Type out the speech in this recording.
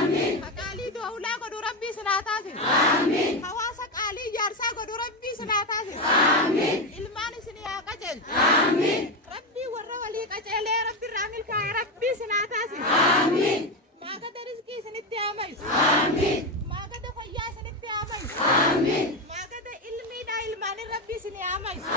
Qaalii doolaa godhu rabbii sinaa taasise. Hawaasa qaalii ijaarsaa godhu rabbii sinaa taasise. Ilmaan isin yaa qajeelchu. Rabbii warra walii qajeelee rabbi irraa milkaa'e rabbii sinaa taasise. Maagada rizqii isinitti haamaysu. Maagada fayyaa isinitti haamaysu. Maagada ilmiidhaa ilmaanii rabbii isin haamaysu.